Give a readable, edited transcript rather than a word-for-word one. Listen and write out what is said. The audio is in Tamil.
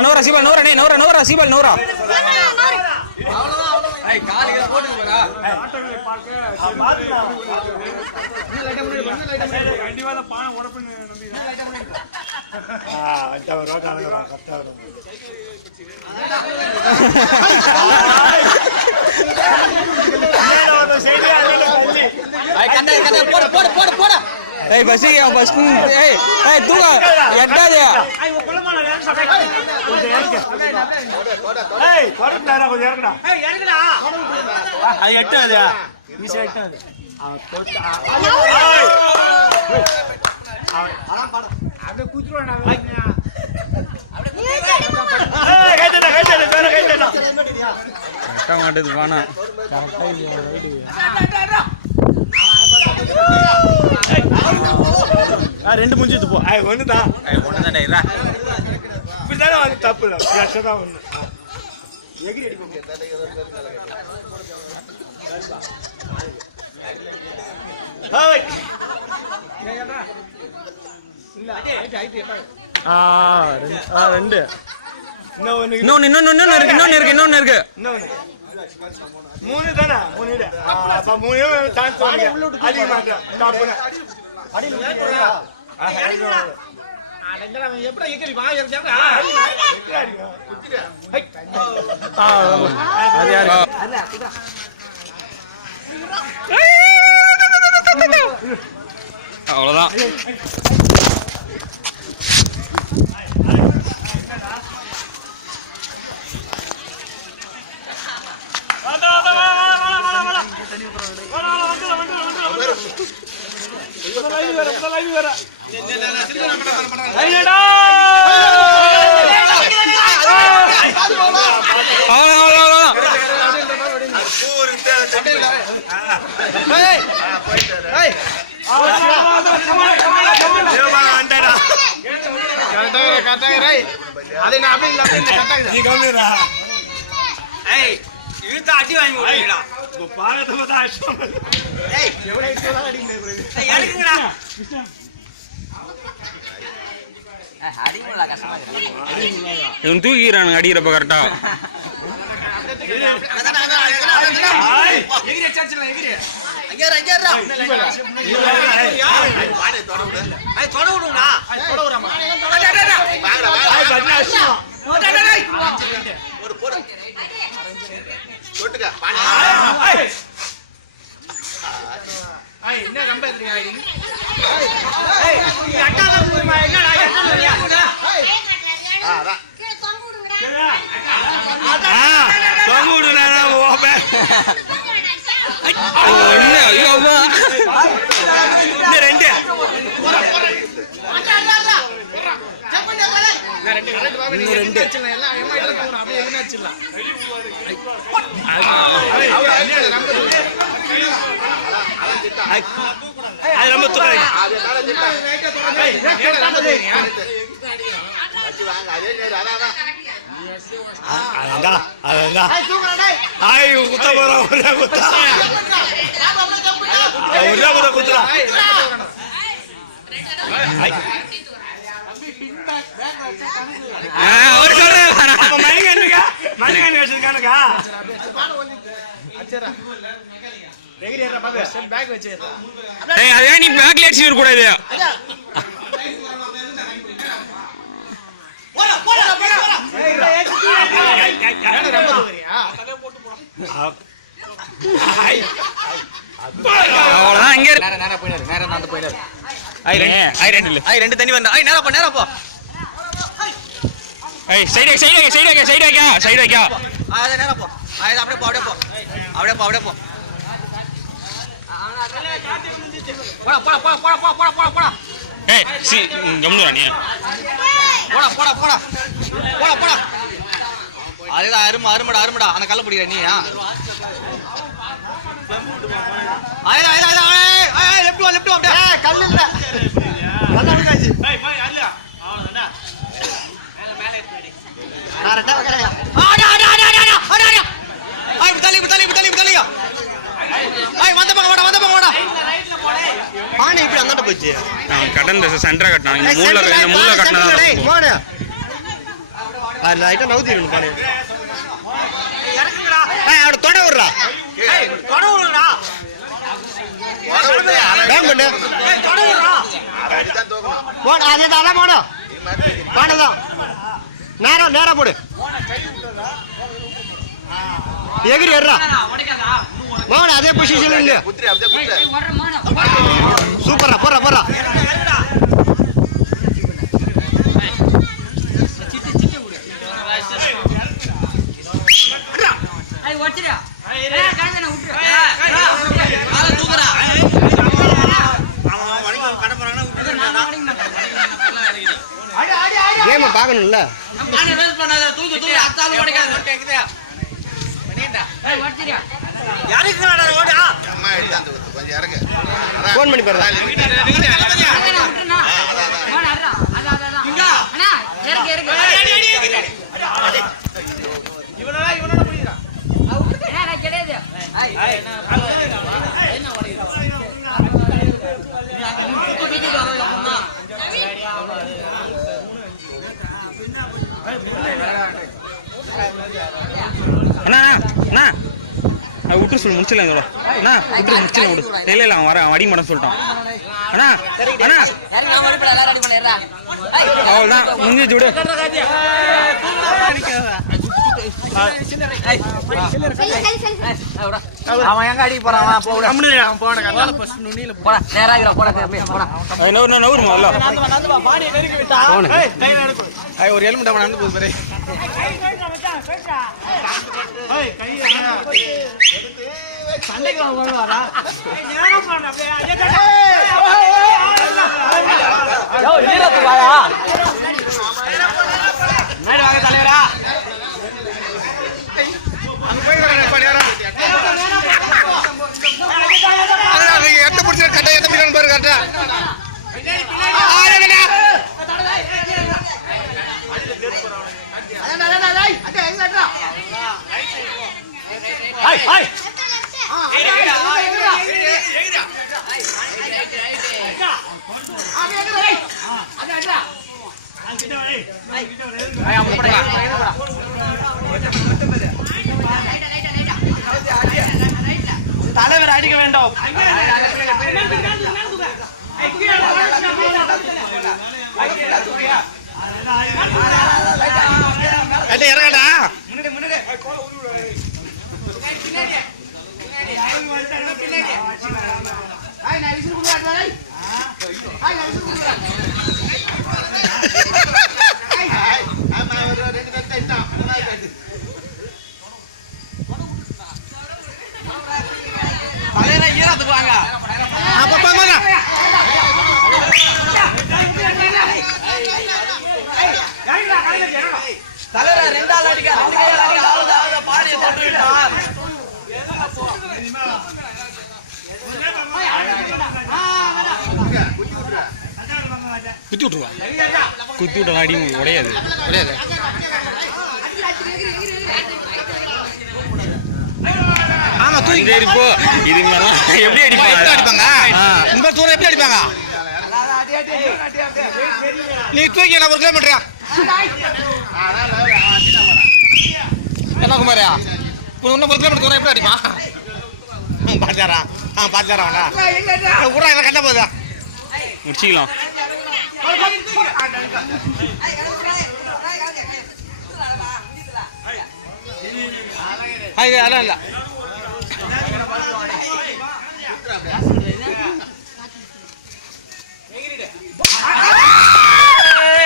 நூறா சீபால் நூறா நீ நூறா சீபால் நூறா ஏய் பஸ்ஸியா பஸ் ஏய் ஏய் தூங்க எட்டாதே ஏய் கொறடா கொஞ்சம் இறக்குடா ஏய் இறக்குடா அது எட்டாதே ஈஸியா எட்டாதே அவன் தொட்டா ஏய் அவன் பாட அப்படியே குத்துறானே அப்படியே ஏய் கைட்டடா கைட்டடா கட்ட மாட்டேது வானா கரெக்ட்டா இது ரைட் ரெண்டு முடிஞ்சது போ ஒண்ணுதான் ஒண்ணுதானே இதா இப்படிதானே வந்து தப்பு இல்லை எக்ஸ்ட்ரா ஒண்ணு எகிரி அடிக்கும் ரெண்டு இன்னொன்னு இருக்கு மூணு தானே மூணு அப்ப மூணு சான்ஸ் அதிகமாக அவ்வளவுதான் அடி வாங்கி தூக்கிறானுங்க அடிக்கிறப்ப கரெக்டா என்ன ரொம்ப மணிகண்டி வச்சிருக்கானுக்கா அதே நீ பேக்ல அடிச்சு கூடாது அவ்வளவுதான் இங்க ரெண்டு தண்ணி வந்தா நேரா போ சைடு வைக்கா நேரா போ அப்படியே போ போடா ஏய் சி கம்முடா நீ போடா அதுதான் அருமடா அந்த கல்ல பிடிக்கிற நீ லெஃப்ட் அப்படியே கல்லு இல்ல கல்ல விட்டாச்சு ஏய் போய் அல்ல அவனா மேல ஏத்தி நான் ரெண்டா வைக்கறேன் தள்ளி ஐய் வந்த பக்கம் வாடா ரைட்ல போடே எப்படி அந்தாண்ட போச்சு கடந்த சென்டரா கட்டணும் இந்த மூல கட்டணும் போடு அது லைட்டா நவுத்திரணும் பாரு அவட தொட விடுறா பேம் பண்ணு போடு அதேதான் போடு பானதான் நேரா போடு எகிரி ஏறா மோகன் அதே பொசிஷன் இல்ல சூப்பரா போறா கேம பாக்கணும்ல போன் பண்ணி பாரு விட்டு சொல்லு முடிச்சிடலாம் இதோட அண்ணா விட்டு முடிச்சிடலாம் விடு இல்லை அவன் வர அடி மாட்டேன் சொல்லிட்டான் அண்ணா அவ்வளோதான் முடிஞ்சிச்சு விடு அவன் எங்க அடிக்க போறான் ஒரு எலும்பு நடந்து போகுது சண்டைக்கு வருவாரா தலைவரா எட்ட பிடிச்ச கட்டை எட்ட மீன் பாரு கட்டா தலைவர் அடிக்க வேண்டும் இறங்கடா ஈரத்துக்கு வாங்க தலைவர் ரெண்டாள் அடிக்க பாடிய போட்டுவிட்டார் குத்தி விட்டுருவா குத்தி விட்ட அடி உடையாது ஆமா தூக்கி இருப்போ இது எப்படி அடிப்பாங்க இந்த தூரம் எப்படி அடிப்பாங்க நீ தூக்கி என்ன ஒரு கிலோமீட்டரா என்ன குமாரியா இன்னும் ஒரு கிலோமீட்டர் தூரம் எப்படி அடிப்பான் பாச்சாரா பாச்சாரா கூட இதை கட்ட போகுதா முடிச்சிக்கலாம் அதெல்லாம் இல்லை